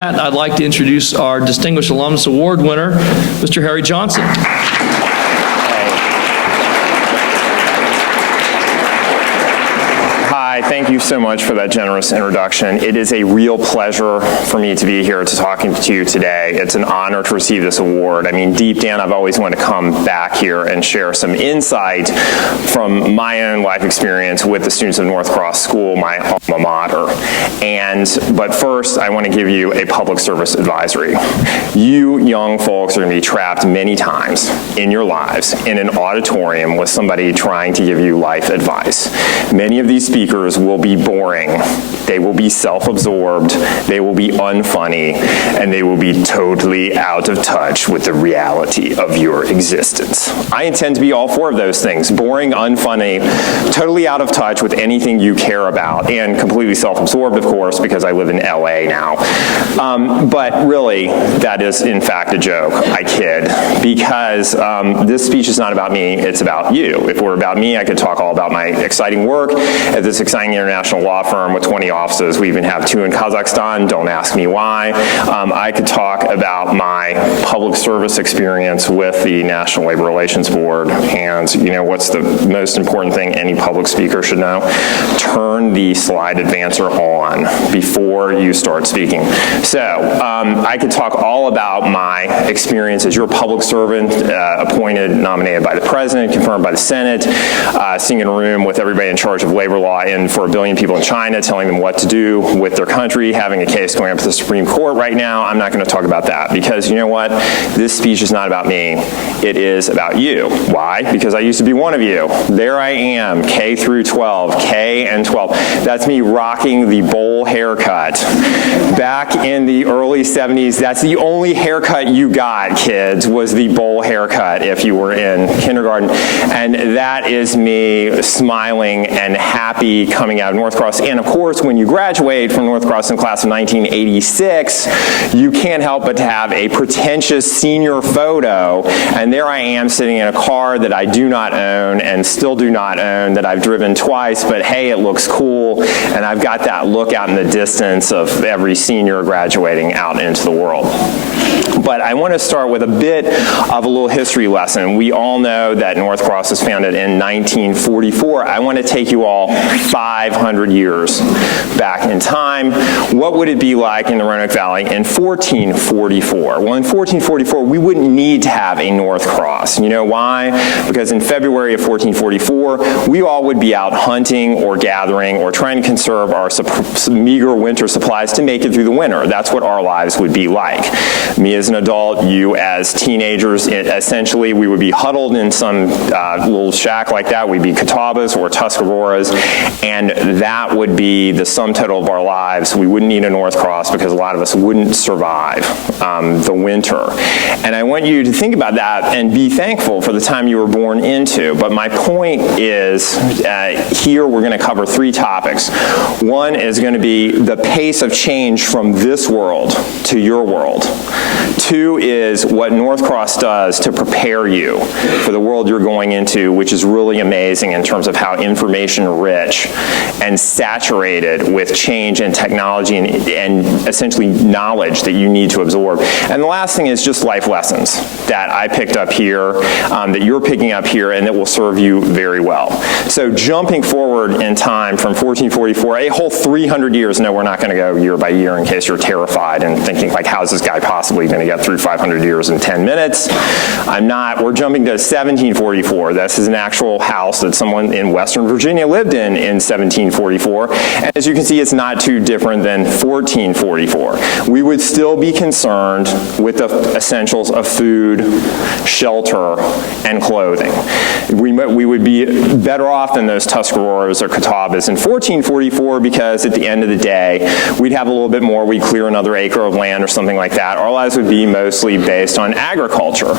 I'd like to introduce our Distinguished Alumnus Award winner, Mr. Harry Johnson. Thank you so much for that generous introduction. It is a real pleasure for me to be here to talking to you today. It's an honor to receive this award. I mean, deep down, I've always wanted to come back here and share some insight from my own life experience with the students of North Cross School, my alma mater. But first, I want to give you a public service advisory. You young folks are going to be trapped many times in your lives in an auditorium with somebody trying to give you life advice. Many of these speakers will be boring, they will be self-absorbed, they will be unfunny, and they will be totally out of touch with the reality of your existence. I intend to be all four of those things: boring, unfunny, totally out of touch with anything you care about, and completely self-absorbed, of course, because I live in LA now. But really, that is in fact a joke. I kid, because this speech is not about me, it's about you. If it were about me, I could talk all about my exciting work at this exciting international law firm with 20 offices. We even have 2 in Kazakhstan. Don't ask me why. I could talk about my public service experience with the National Labor Relations Board. And you know what's the most important thing any public speaker should know? Turn the slide advancer on before you start speaking. So I could talk all about my experience as your public servant, appointed, nominated by the President, confirmed by the Senate, sitting in a room with everybody in charge of labor law and for 1 billion people in China, telling them what to do with their country, having a case going up to the Supreme Court right now. I'm not going to talk about that because you know what? This speech is not about me. It is about you. Why? Because I used to be one of you. There I am, K through 12, K and 12. That's me rocking the bowl haircut. Back in the early 70s, that's the only haircut you got, kids, was the bowl haircut if you were in kindergarten. And that is me smiling and happy coming out of North Cross. And of course, when you graduate from North Cross in class of 1986, you can't help but to have a pretentious senior photo. And there I am sitting in a car that I do not own and still do not own, that I've driven twice, but hey, it looks cool. And I've got that look out in the distance of every senior graduating out into the world. But I want to start with a bit of a little history lesson. We all know that North Cross was founded in 1944. I want to take you all 500 years back in time. What would it be like in the Roanoke Valley in 1444? Well, in 1444, we wouldn't need to have a North Cross. You know why? Because in February of 1444, we all would be out hunting or gathering or trying to conserve our meager winter supplies to make it through the winter. That's what our lives would be like. Me as an adult, you as teenagers, essentially we would be huddled in some little shack like that. We'd be Catawbas or Tuscaroras, and that would be the sum total of our lives. We wouldn't need a North Cross because a lot of us wouldn't survive the winter. And I want you to think about that and be thankful for the time you were born into. But my point is, here we're going to cover 3 topics. One is going to be the pace of change from this world to your world. 2 is what North Cross does to prepare you for the world you're going into, which is really amazing in terms of how information-rich and saturated with change and technology and essentially knowledge that you need to absorb. And the last thing is just life lessons that I picked up here, that you're picking up here, and that will serve you very well. So jumping forward in time from 1444, a whole 300 years, no, we're not going to go year by year in case you're terrified and thinking, like, how's this guy possibly going to get through 500 years in 10 minutes? I'm not. We're jumping to 1744. This is an actual house that someone in Western Virginia lived in 1744. And as you can see, it's not too different than 1444. We would still be concerned with the essentials of food, shelter, and clothing. We would be better off than those Tuscaroras or Catawbas in 1444 because at the end of the day, we'd have a little bit more. We'd clear another acre of land or something like that. Our lives would be mostly based on agriculture.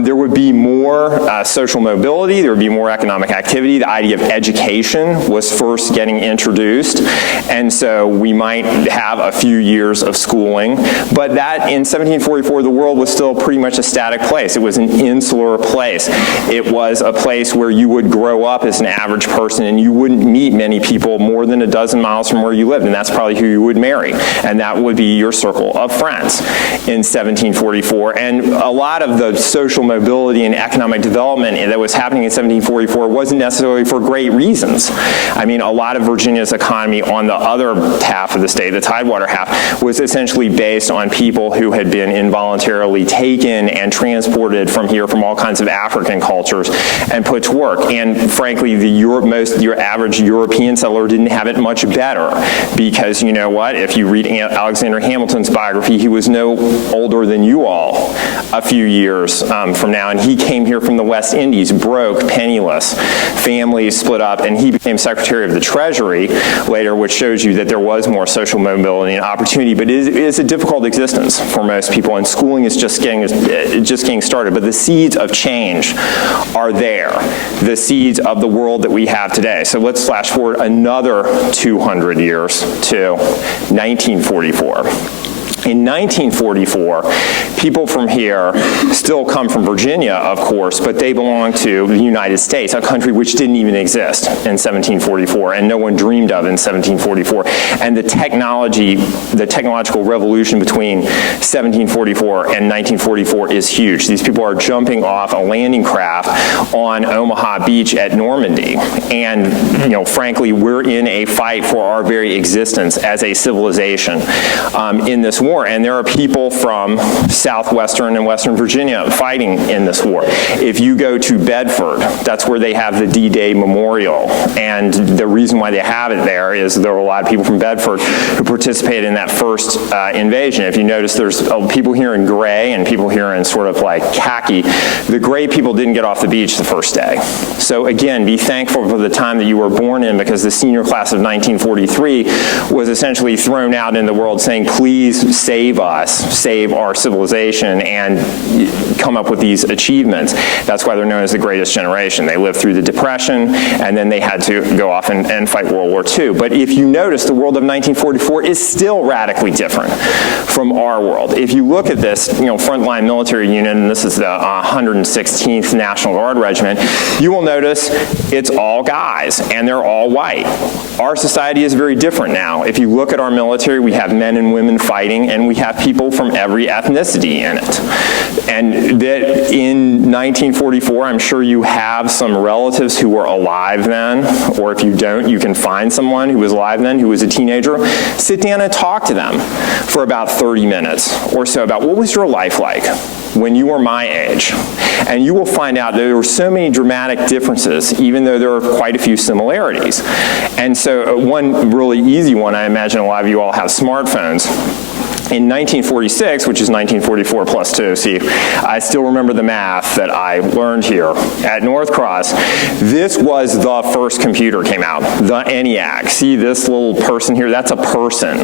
There would be more social mobility. There would be more economic activity. The idea of education was first getting introduced, and so we might have a few years of schooling, but that in 1744 the world was still pretty much a static place. It was an insular place. It was a place where you would grow up as an average person and you wouldn't meet many people more than a dozen miles from where you lived, and that's probably who you would marry, and that would be your circle of friends in 1744. And a lot of the social mobility and economic development that was happening in 1744 wasn't necessarily for great reasons. I mean, a lot of Virginia's economy on the other half of the state, the Tidewater half, was essentially based on people who had been involuntarily taken and transported from here from all kinds of African cultures and put to work. And frankly, your average European settler didn't have it much better, because you know what? If you read Alexander Hamilton's biography, he was no older than you all a few years from now, and he came here from the West Indies, broke, penniless, families split up, and he became Secretary of the Treasury later, which shows you that there was more social mobility and opportunity, but it is a difficult existence for most people, and schooling is just getting started. But the seeds of change are there, the seeds of the world that we have today. So let's flash forward another 200 years to 1944. In 1944, people from here still come from Virginia, of course, but they belong to the United States, a country which didn't even exist in 1744, and no one dreamed of in 1744. And the technological revolution between 1744 and 1944 is huge. These people are jumping off a landing craft on Omaha Beach at Normandy. And, frankly, we're in a fight for our very existence as a civilization in this war. And there are people from southwestern and western Virginia fighting in this war. If you go to Bedford, that's where they have the D-Day Memorial. And the reason why they have it there is there were a lot of people from Bedford who participated in that first invasion. If you notice, there's people here in gray and people here in sort of like khaki. The gray people didn't get off the beach the first day. So again, be thankful for the time that you were born in, because the senior class of 1943 was essentially thrown out in the world saying, please save us, save our civilization, and come up with these achievements. That's why they're known as the greatest generation. They lived through the Depression, and then they had to go off and fight World War II. But if you notice, the world of 1944 is still radically different from our world. If you look at this, frontline military unit, and this is the 116th National Guard Regiment, you will notice it's all guys, and they're all white. Our society is very different now. If you look at our military, we have men and women fighting, and we have people from every ethnicity in it. And that in 1944, I'm sure you have some relatives who were alive then, or if you don't, you can find someone who was alive then, who was a teenager. Sit down and talk to them for about 30 minutes or so about what was your life like when you were my age. And you will find out that there were so many dramatic differences, even though there are quite a few similarities. And so one really easy one, I imagine a lot of you all have smartphones. In 1946, which is 1944 plus 2, see, I still remember the math that I learned here at Northcross. This was the first computer came out, the ENIAC. See this little person here? That's a person.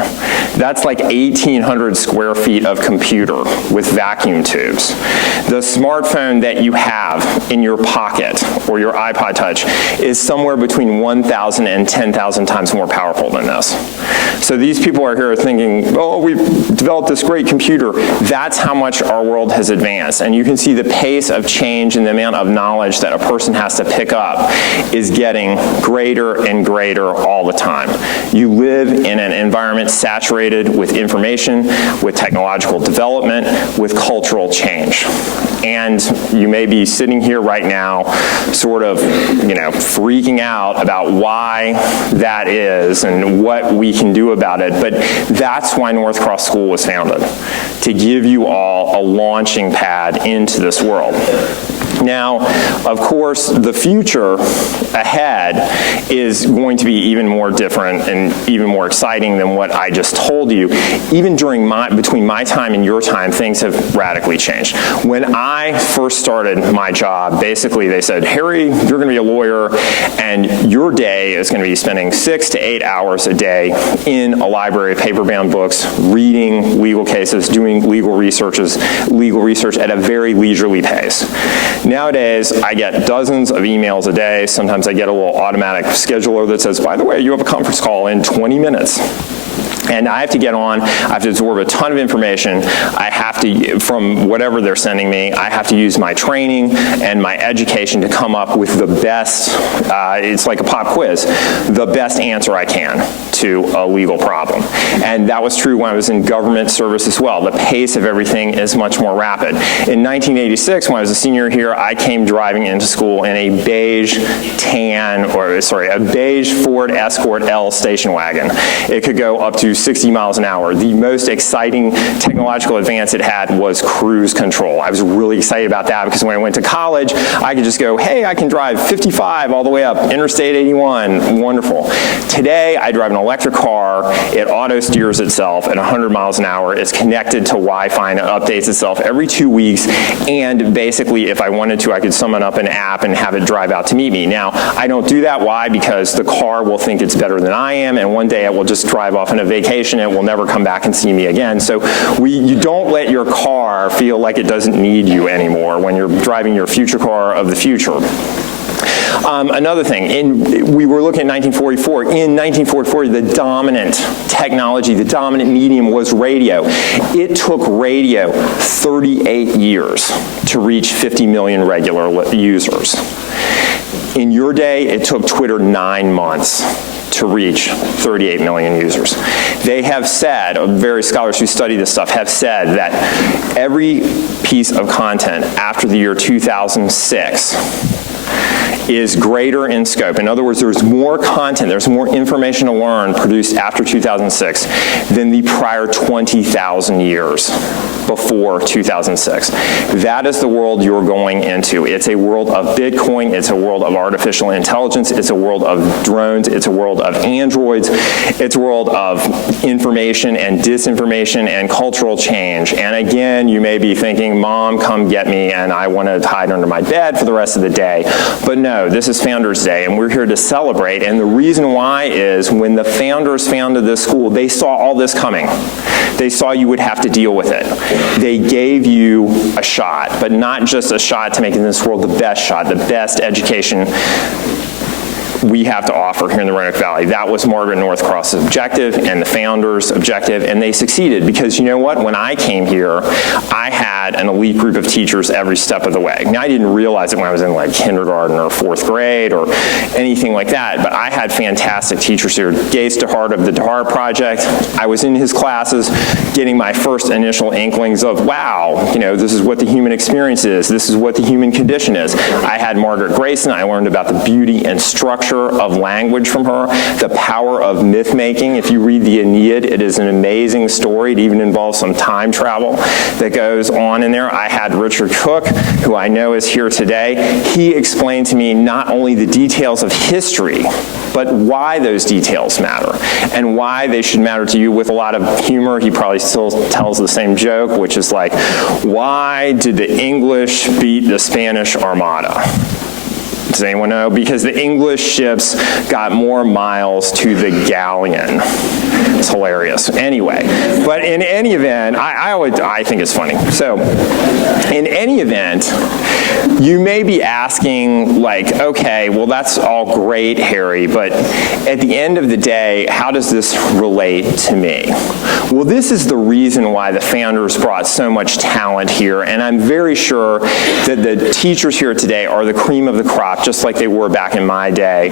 That's like 1,800 square feet of computer with vacuum tubes. The smartphone that you have in your pocket, or your iPod Touch, is somewhere between 1,000 and 10,000 times more powerful than this. So these people are here thinking, oh, we've developed this great computer. That's how much our world has advanced. And you can see the pace of change and the amount of knowledge that a person has to pick up is getting greater and greater all the time. You live in an environment saturated with information, with technological development, with cultural change. And you may be sitting here right now sort of, freaking out about why that is and what we can do about it. But that's why Northcross School was founded, to give you all a launching pad into this world. Now, of course, the future ahead is going to be even more different and even more exciting than what I just told you. Even between my time and your time, things have radically changed. When I first started my job, basically they said, Harry, you're going to be a lawyer, and your day is going to be spending 6 to 8 hours a day in a library of paper-bound books, reading legal cases basis, doing legal research at a very leisurely pace. Nowadays, I get dozens of emails a day. Sometimes I get a little automatic scheduler that says, by the way, you have a conference call in 20 minutes. And I have to get on, I have to absorb a ton of information. I have to, from whatever they're sending me, I have to use my training and my education to come up with the best, it's like a pop quiz, the best answer I can to a legal problem. And that was true when I was in government service as well. The pace of everything is much more rapid. In 1986, when I was a senior here, I came driving into school in a beige Ford Escort L station wagon. It could go up to 60 miles an hour. The most exciting technological advance it had was cruise control. I was really excited about that because when I went to college, I could just go, hey, I can drive 55 all the way up Interstate 81. Wonderful. Today, I drive an electric car. It auto steers itself at 100 miles an hour. It's connected to Wi-Fi and it updates itself every 2 weeks. And basically, if I wanted to, I could summon up an app and have it drive out to meet me. Now, I don't do that. Why? Because the car will think it's better than I am, and one day it will just drive off on a vacation. It will never come back and see me again. So you don't let your car feel like it doesn't need you anymore when you're driving your future car of the future. Another thing, we were looking at 1944. In 1944, the dominant technology, the dominant medium was radio. It took radio 38 years to reach 50 million regular users. In your day, it took Twitter 9 months to reach 38 million users. They have said, various scholars who study this stuff have said that every piece of content after the year 2006 is greater in scope. In other words, there's more content, there's more information to learn produced after 2006 than the prior 20,000 years before 2006. That is the world you're going into. It's a world of Bitcoin, it's a world of artificial intelligence, it's a world of drones, it's a world of androids, it's a world of information and disinformation and cultural change. And again, you may be thinking, Mom, come get me, and I want to hide under my bed for the rest of the day. But no, this is Founders Day, and we're here to celebrate. And the reason why is when the founders founded this school, they saw all this coming. They saw you would have to deal with it. They gave you a shot, but not just a shot to make in this world the best shot, the best education we have to offer here in the Roanoke Valley. That was Margaret Northcross's objective and the founders' objective, and they succeeded because you know what? When I came here, I had an elite group of teachers every step of the way. Now, I didn't realize it when I was in like kindergarten or 4th grade or anything like that, but I had fantastic teachers here. Gates DeHart of the DeHart Project, I was in his classes getting my first initial inklings of, wow, you know, this is what the human experience is. This is what the human condition is. I had Margaret Grayson. I learned about the beauty and structure of language from her, the power of myth making. If you read the Aeneid, it is an amazing story. It even involves some time travel that goes on in there. I had Richard Cook, who I know is here today. He explained to me not only the details of history, but why those details matter and why they should matter to you with a lot of humor. He probably still tells the same joke, which is like, why did the English beat the Spanish Armada? Does anyone know? Because the English ships got more miles to the galleon. It's hilarious. Anyway, but in any event, I think it's funny. So, in any event, you may be asking, like, okay, well, that's all great, Harry, but at the end of the day, how does this relate to me? Well, this is the reason why the founders brought so much talent here, and I'm very sure that the teachers here today are the cream of the crop, just like they were back in my day.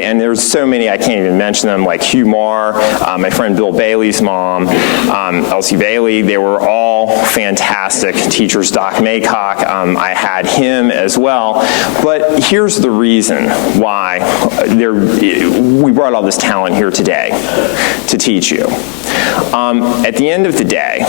And there's so many, I can't even mention them, like Hugh Marr, my friend Bill Bailey's mom, Elsie Bailey. They were all fantastic teachers. Doc Maycock, I had him as well. But here's the reason why we brought all this talent here today to teach you. At the end of the day,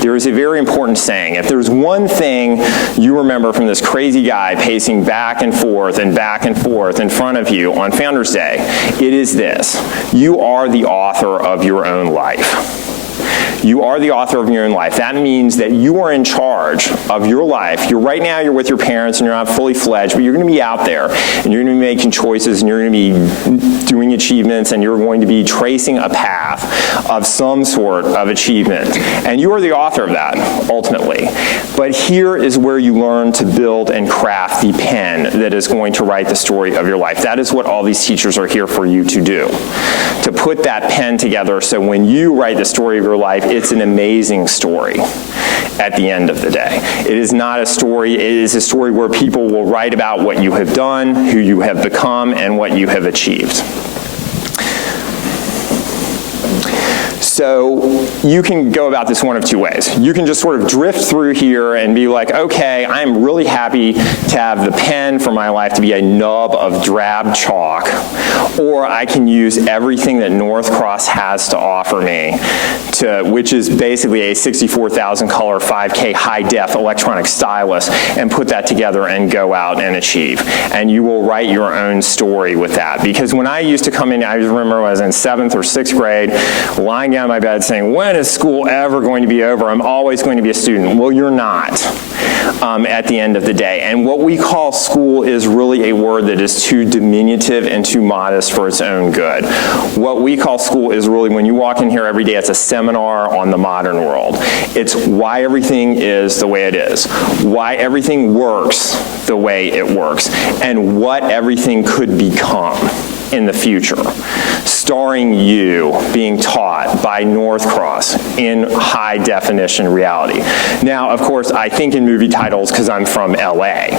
there is a very important saying. If there's one thing you remember from this crazy guy pacing back and forth in front of you on Founders Day, it is this: you are the author of your own life. You are the author of your own life. That means that you are in charge of your life. Right now you're with your parents and you're not fully fledged, but you're going to be out there and you're going to be making choices and you're going to be doing achievements and you're going to be tracing a path of some sort of achievement. And you are the author of that, ultimately. But here is where you learn to build and craft the pen that is going to write the story of your life. That is what all these teachers are here for you to do, to put that pen together so when you write the story of your life, it's an amazing story at the end of the day. It is not a story, it is a story where people will write about what you have done, who you have become, and what you have achieved. So you can go about this one of two ways. You can just sort of drift through here and be like, okay, I'm really happy to have the pen for my life to be a nub of drab chalk, or I can use everything that Northcross has to offer me, which is basically a 64,000 color 5K high-def electronic stylus, and put that together and go out and achieve. And you will write your own story with that. Because when I used to come in, I remember when I was in 7th or 6th grade, lying down in my bed saying, when is school ever going to be over? I'm always going to be a student. Well, you're not at the end of the day. And what we call school is really a word that is too diminutive and too modest for its own good. What we call school is really, when you walk in here every day, it's a seminar on the modern world. It's why everything is the way it is, why everything works the way it works, and what everything could become in the future, starring you being taught by Northcross in high definition reality. Now, of course, I think in movie titles because I'm from LA,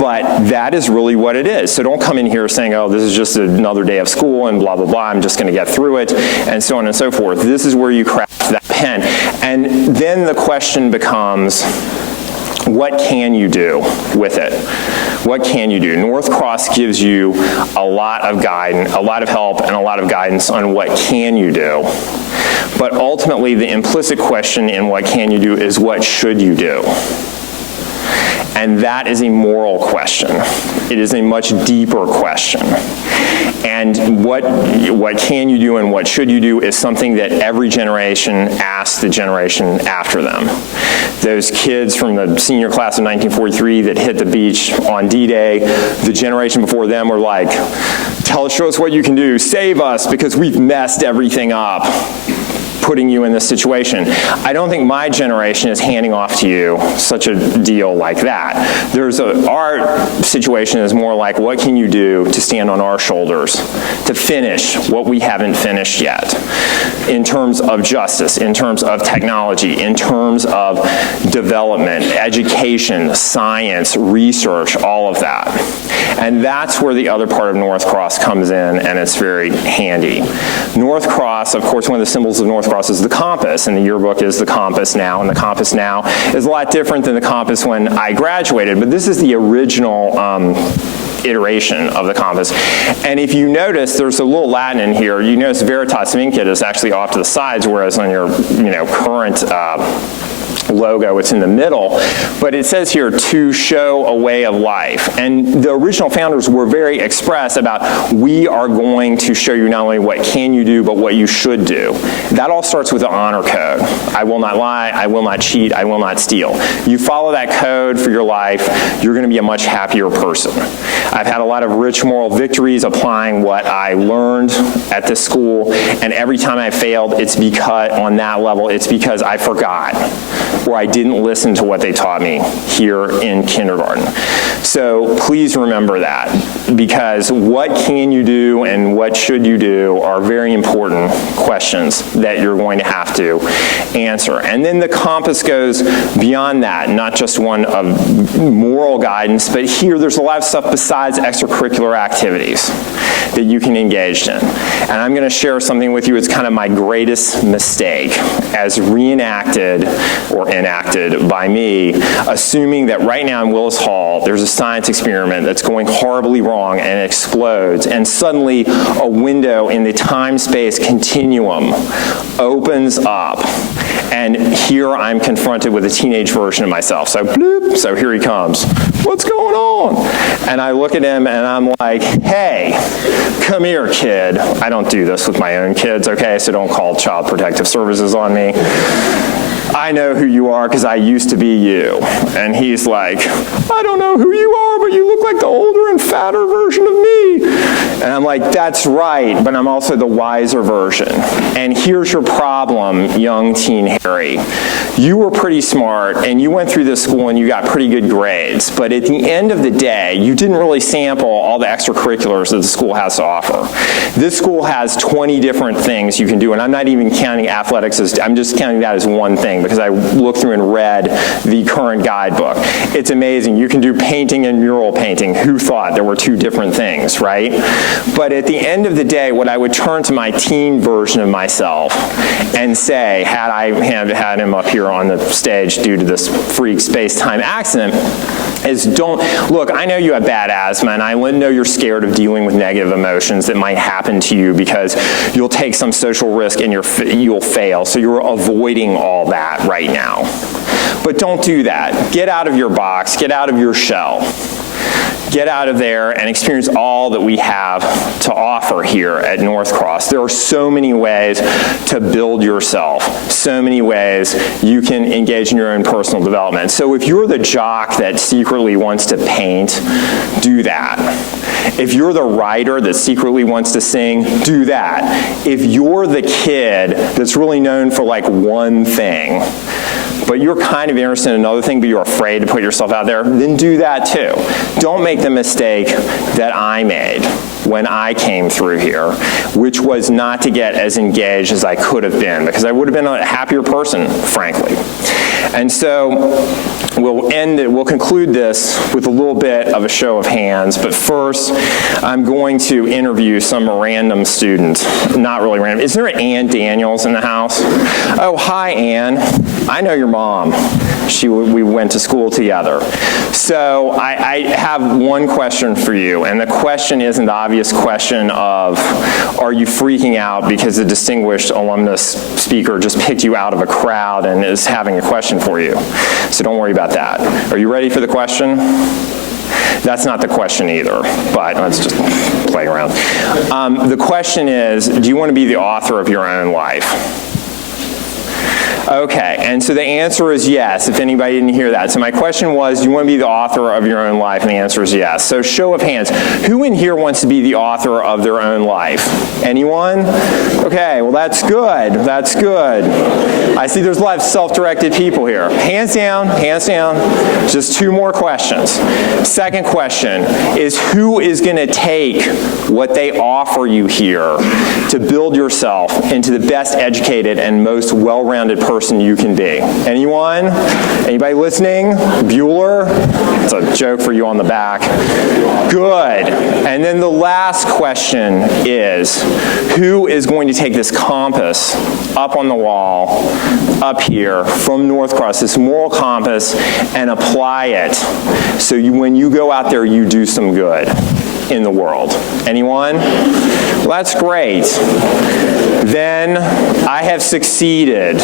but that is really what it is. So don't come in here saying, oh, this is just another day of school and blah, blah, blah, I'm just gonna get through it, and so on and so forth. This is where you craft that pen. And then the question becomes, what can you do with it? What can you do? Northcross gives you a lot of guidance, a lot of help, and a lot of guidance on what can you do. But ultimately, the implicit question in what can you do is what should you do? And that is a moral question. It is a much deeper question. And what can you do and what should you do is something that every generation asks the generation after them. Those kids from the senior class of 1943 that hit the beach on D-Day, the generation before them were like, show us what you can do, save us because we've messed everything up, putting you in this situation. I don't think my generation is handing off to you such a deal like that. Our situation is more like, what can you do to stand on our shoulders, to finish what we haven't finished yet, in terms of justice, in terms of technology, in terms of development, education, science, research, all of that. And that's where the other part of Northcross comes in, and it's very handy. Northcross, of course, one of the symbols of Northcross is the compass, and the yearbook is the compass now, and the compass now is a lot different than the compass when I graduated, but this is the original iteration of the compass. And if you notice, there's a little Latin in here. You notice Veritas Vincit is actually off to the sides, whereas on your current logo, it's in the middle, but it says here, to show a way of life. And the original founders were very express about, we are going to show you not only what can you do, but what you should do. That all starts with the honor code. I will not lie, I will not cheat, I will not steal. You follow that code for your life, you're going to be a much happier person. I've had a lot of rich moral victories applying what I learned at this school, and every time I failed, it's because, on that level, it's because I forgot, or I didn't listen to what they taught me here in kindergarten. So please remember that, because what can you do and what should you do are very important questions that you're going to have to answer. And then the compass goes beyond that, not just one of moral guidance, but here there's a lot of stuff besides extracurricular activities that you can engage in. And I'm going to share something with you. It's kind of my greatest mistake as reenacted or enacted by me, assuming that right now in Willis Hall there's a science experiment that's going horribly wrong along and it explodes, and suddenly a window in the time-space continuum opens up, and here I'm confronted with a teenage version of myself. So bloop, so here he comes. What's going on? And I look at him and I'm like, hey, come here, kid. I don't do this with my own kids, okay? So don't call Child Protective Services on me. I know who you are because I used to be you. And he's like, I don't know who you are, but you look like the older and fatter version of me. And I'm like, that's right, but I'm also the wiser version. And here's your problem, young teen Harry. You were pretty smart, and you went through this school and you got pretty good grades, but at the end of the day, you didn't really sample all the extracurriculars that the school has to offer. This school has 20 different things you can do, and I'm not even counting athletics as, I'm just counting that as one thing because I looked through and read the current guidebook. It's amazing. You can do painting and mural painting. Who thought there were two different things, right? But at the end of the day, what I would turn to my teen version of myself and say, had I had him up here on the stage due to this freak space-time accident, is look, I know you have bad asthma, and I know you're scared of dealing with negative emotions that might happen to you because you'll take some social risk and you'll fail, so you're avoiding all that right now. But don't do that. Get out of your box, get out of your shell. Get out of there and experience all that we have to offer here at North Cross. There are so many ways to build yourself, so many ways you can engage in your own personal development. So if you're the jock that secretly wants to paint, do that. If you're the writer that secretly wants to sing, do that. If you're the kid that's really known for like one thing, but you're kind of interested in another thing, but you're afraid to put yourself out there, then do that too. Don't make the mistake that I made when I came through here, which was not to get as engaged as I could have been, because I would have been a happier person, frankly. And so we'll conclude this with a little bit of a show of hands, but first I'm going to interview some random student. Not really random. Is there an Ann Daniels in the house? Oh, hi, Ann. I know your mom. We went to school together. So I have one question for you, and the question isn't the obvious question of, are you freaking out because a distinguished alumnus speaker just picked you out of a crowd and is having a question for you? So don't worry about that. Are you ready for the question? That's not the question either, but let's just play around. The question is, do you want to be the author of your own life? Okay, and so the answer is yes, if anybody didn't hear that. So my question was, do you want to be the author of your own life? And the answer is yes. So show of hands. Who in here wants to be the author of their own life? Anyone? Okay, well that's good. That's good. I see there's a lot of self-directed people here. Hands down, hands down. Just two more questions. Second question is, who is going to take what they offer you here to build yourself into the best educated and most well-rounded person you can be? Anyone? Anybody listening? Bueller? It's a joke for you on the back. Good. And then the last question is, who is going to take this compass up on the wall, up here, from North Cross, this moral compass, and apply it so when you go out there, you do some good in the world? Anyone? Well, that's great. Then I have succeeded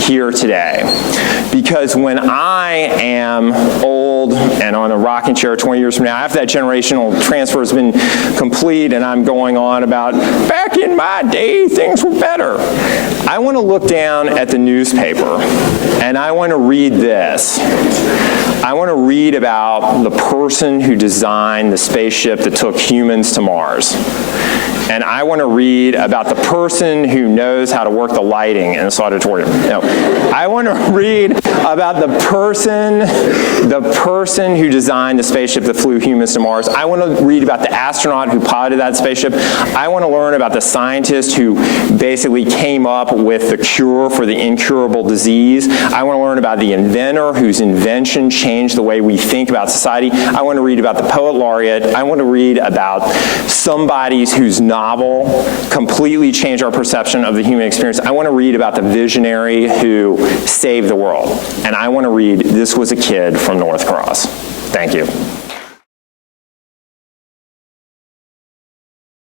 here today, because when I am old and on a rocking chair 20 years from now, after that generational transfer has been complete and I'm going on about, back in my day, things were better, I want to look down at the newspaper and I want to read this. I want to read about the person who designed the spaceship that took humans to Mars. And I want to read about the person who knows how to work the lighting in this auditorium. No, I want to read about the person who designed the spaceship that flew humans to Mars. I want to read about the astronaut who piloted that spaceship. I want to learn about the scientist who basically came up with the cure for the incurable disease. I want to learn about the inventor whose invention changed the way we think about society. I want to read about the poet laureate. I want to read about somebody whose novel completely changed our perception of the human experience. I want to read about the visionary who saved the world. And I want to read, this was a kid from North Cross. Thank you.